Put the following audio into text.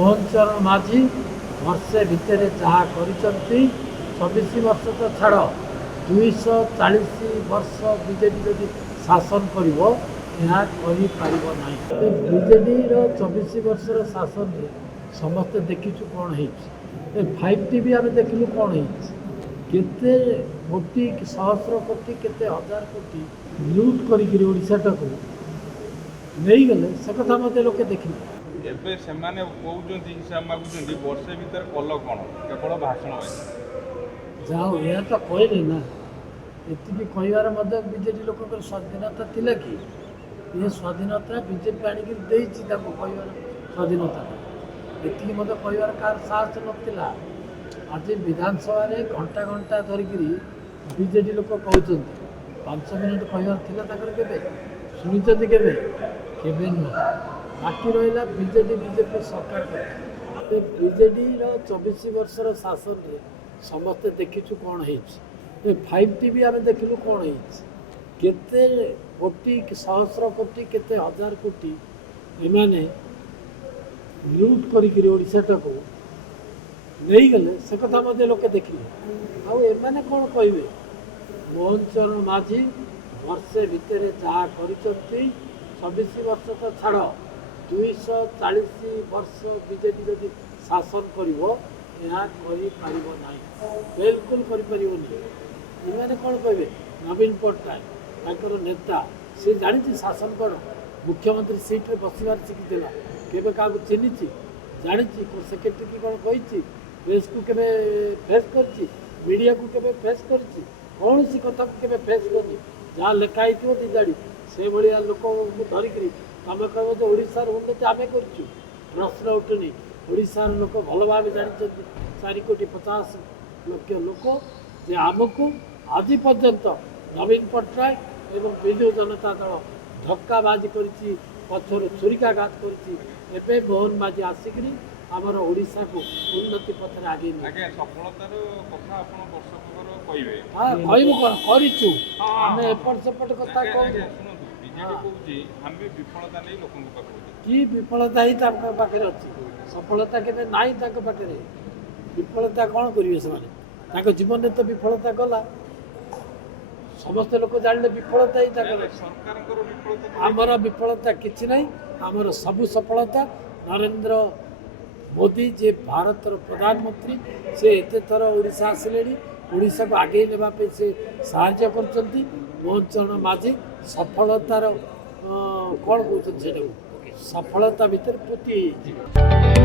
ମୋହନ ଚରଣ ମାଝୀ ବର୍ଷେ ଭିତରେ ଯାହା କରିଛନ୍ତି 24 ବର୍ଷ ତ ଛାଡ଼ 240 ବର୍ଷ ବିଜେଡି ଯଦି ଶାସନ କରିବ ଏହା କରିପାରିବ ନାହିଁ। ବିଜେଡିର 24 ବର୍ଷର ଶାସନରେ ସମସ୍ତେ ଦେଖିଛୁ କ'ଣ ହେଇଛି। 5T ବି ଆମେ ଦେଖିଲୁ କ'ଣ ହେଇଛି। କେତେ କୋଟି ସହସ୍ର କୋଟି କେତେ ହଜାର କୋଟି ଲୁଟ୍ କରିକିରି ଓଡ଼ିଶାଟାକୁ ନେଇଗଲେ ସେ କଥା ମୋତେ ଲୋକେ ଦେଖିଲେ। ଏବେ ସେମାନେ କହୁଛନ୍ତି ହିସାବ ମାଗୁଛନ୍ତି ବର୍ଷେ ଭିତରେ କଲ କ'ଣ କେବଳ ଭାଷଣ ଯାହା ହଉ ଏହା ତ କହିଲେ ନା, ଏତିକି କହିବାର ମଧ୍ୟ ବିଜେଡି ଲୋକଙ୍କର ସ୍ୱାଧୀନତା ଥିଲା କି? ଏ ସ୍ୱାଧୀନତା ବିଜେପି ଆଣିକି ଦେଇଛି ତାଙ୍କୁ କହିବାର ସ୍ୱାଧୀନତା। ଏତିକି ମଧ୍ୟ କହିବାର କାହାର ସାହସ ନଥିଲା। ଆଜି ବିଧାନସଭାରେ ଘଣ୍ଟା ଘଣ୍ଟା ଧରିକିରି ବିଜେଡି ଲୋକ କହୁଛନ୍ତି 5 ମିନିଟ୍ କହିବାର ଥିଲା ତାଙ୍କର। କେବେ ଶୁଣିଛନ୍ତି? କେବେ ନୁହଁ। ବାକି ରହିଲା ବିଜେପି ସରକାର କଥା। ବିଜେଡିର 24 ବର୍ଷର ଶାସନରେ ସମସ୍ତେ ଦେଖିଛୁ କ'ଣ ହେଇଛି। 5T ବି ଆମେ ଦେଖିଲୁ କ'ଣ ହେଇଛି। କେତେ କୋଟି ସହସ୍ର କୋଟି କେତେ ହଜାର କୋଟି ଏମାନେ ଲୁଟ୍ କରିକିରି ଓଡ଼ିଶାଟାକୁ ନେଇଗଲେ ସେ କଥା ମଧ୍ୟ ଲୋକେ ଦେଖିଲେ। ଆଉ ଏମାନେ କ'ଣ କହିବେ? ମୋହନ ଚରଣ ମାଝୀ ବର୍ଷେ ଭିତରେ ଯାହା କରିଛନ୍ତି 24 ବର୍ଷ ତ ଛାଡ଼ 240 ବର୍ଷ ବିଜେପି ଯଦି ଶାସନ କରିବ ଏହା କରିପାରିବ ନାହିଁ। ବିଲକୁଲ କରିପାରିବନି। ଏମାନେ କ'ଣ କହିବେ? ନବୀନ ପଟ୍ଟନାୟକ ତାଙ୍କର ନେତା, ସେ ଜାଣିଛି ଶାସନ କ'ଣ। ମୁଖ୍ୟମନ୍ତ୍ରୀ ସିଟ୍ରେ ବସିବାର ଶିଖିଥିଲା। କେବେ କାହାକୁ ଚିହ୍ନିଛି? ଜାଣିଛି। ସେକ୍ରେଟାରୀ କ'ଣ କହିଛି? ପ୍ରେସ୍କୁ କେବେ ଫେସ୍ କରିଛି? ମିଡ଼ିଆକୁ କେବେ ଫେସ୍ କରିଛି? କୌଣସି କଥାକୁ କେବେ ଫେସ୍ କରିନି। ଯାହା ଲେଖା ହେଇଥିବ ଦିଦାଡ଼ି ସେଭଳିଆ ଲୋକଙ୍କୁ ଧରିକିରି ତମେ କହିବ ଯେ ଓଡ଼ିଶାର ଉନ୍ନତି ଆମେ କରିଛୁ, ପ୍ରଶ୍ନ ଉଠୁନି। ଓଡ଼ିଶାର ଲୋକ ଭଲ ଭାବେ ଜାଣିଛନ୍ତି, 4,50,00,000 ଲୋକ, ଯେ ଆମକୁ ଆଜି ପର୍ଯ୍ୟନ୍ତ ନବୀନ ପଟ୍ଟନାୟକ ଏବଂ ବିଜୁ ଜନତା ଦଳ ଧକ୍କାବାଜି କରିଛି, ପଛରୁ ଛୁରିକାଘାତ କରିଛି। ଏବେ ମୋହନ ମାଝୀ ଆସିକିରି ଆମର ଓଡ଼ିଶାକୁ ଉନ୍ନତି ପଥରେ ଆଗେଇ ଆଜ୍ଞା ସଫଳତାର କଥା ଆପଣ ବର୍ଷକର କହିବେ। ହଁ କହିବୁ କ'ଣ କରିଛୁ ଆମେ ଏପଟ ସେପଟ କଥା କହୁଛୁ। ଶୁଣନ୍ତୁ, ବିଜେଡି କହୁଛି ଆମେ ବିଫଳତା ନେଇ ଲୋକଙ୍କ ପାଖରେ କି ବିଫଳତା ହିଁ ତାଙ୍କ ପାଖରେ ଅଛି? ସଫଳତା କେବେ ନାହିଁ ତାଙ୍କ ପାଖରେ। ବିଫଳତା କ'ଣ କରିବେ ସେମାନେ? ତାଙ୍କ ଜୀବନରେ ତ ବିଫଳତା ଗଲା। ସମସ୍ତେ ଲୋକ ଜାଣିଲେ ବିଫଳତା ହିଁ ତାଙ୍କର। ସରକାରଙ୍କର ବିଫଳତା ଆମର ବିଫଳତା କିଛି ନାହିଁ। ଆମର ସବୁ ସଫଳତା ନରେନ୍ଦ୍ର ମୋଦି ଯେ ଭାରତର ପ୍ରଧାନମନ୍ତ୍ରୀ, ସେ ଏତେ ଥର ଓଡ଼ିଶା ଆସିଲେଣି। ଓଡ଼ିଶାକୁ ଆଗେଇ ନେବା ପାଇଁ ସେ ସାହାଯ୍ୟ କରୁଛନ୍ତି। ମୋହନ ଚରଣ ମାଝୀ ସଫଳତାର କ'ଣ କହୁଛନ୍ତି ସେଟାକୁ ସଫଳତା ଭିତରେ ପୋତି ହେଇଛି।